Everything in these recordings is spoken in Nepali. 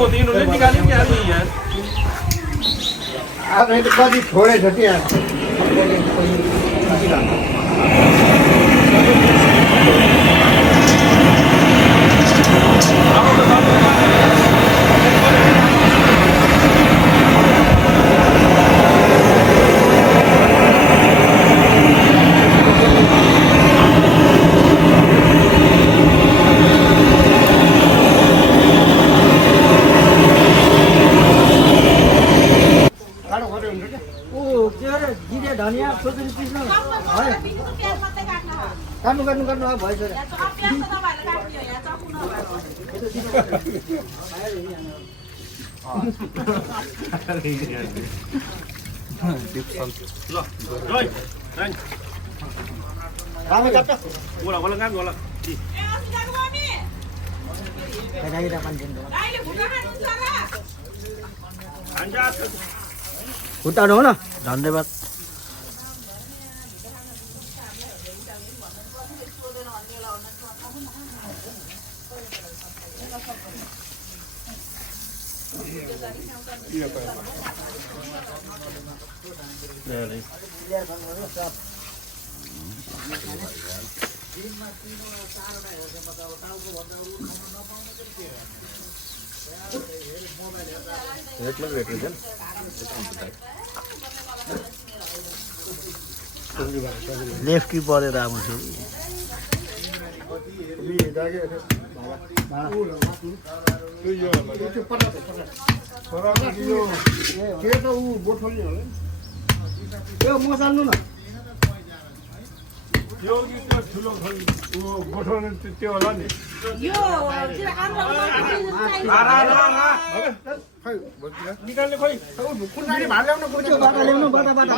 होती इन्होंने निकाली क्या नहीं यार आप नहीं तो कभी छोड़े छठी यार गर्नु अब भइसक्यो रामै काट्छ बोला बोला काम बोला उतार्नु हो न धन्यवाद लेफ्ट की परेर आउँछ यो मसाल्नु न यो ठुलो गोठो त्यो होला नि निकाल्ने खोइ कुन भात ल्याउनु कुन बाटा ल्याउनु बाटा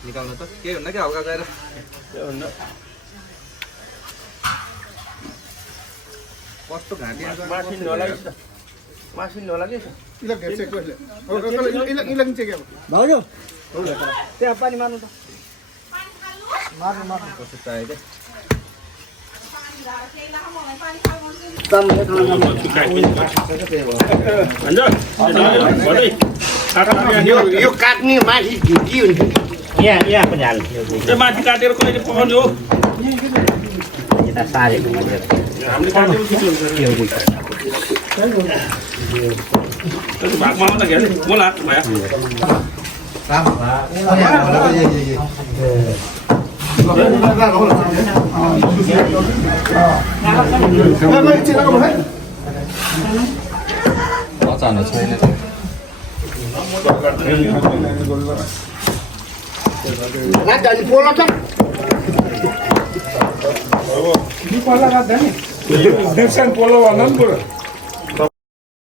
निकाल्नु त के हुन्न क्या हल्का गएर कस्तो घाँटी मासिन होला के भाउजू त्यहाँ पानी मार्नु त मार्नु कस्तो चाहियो यो काट्ने माथि झुकी हुन्छ यहाँ पनि हाल्नु माथि काटेर कसैले पकाउने हो यता सारेको हामीले काटेर के हुन्छ भागमा आउँदा के बोला भयो बचाउनु छैन पोला त पोलो भन्दा पनि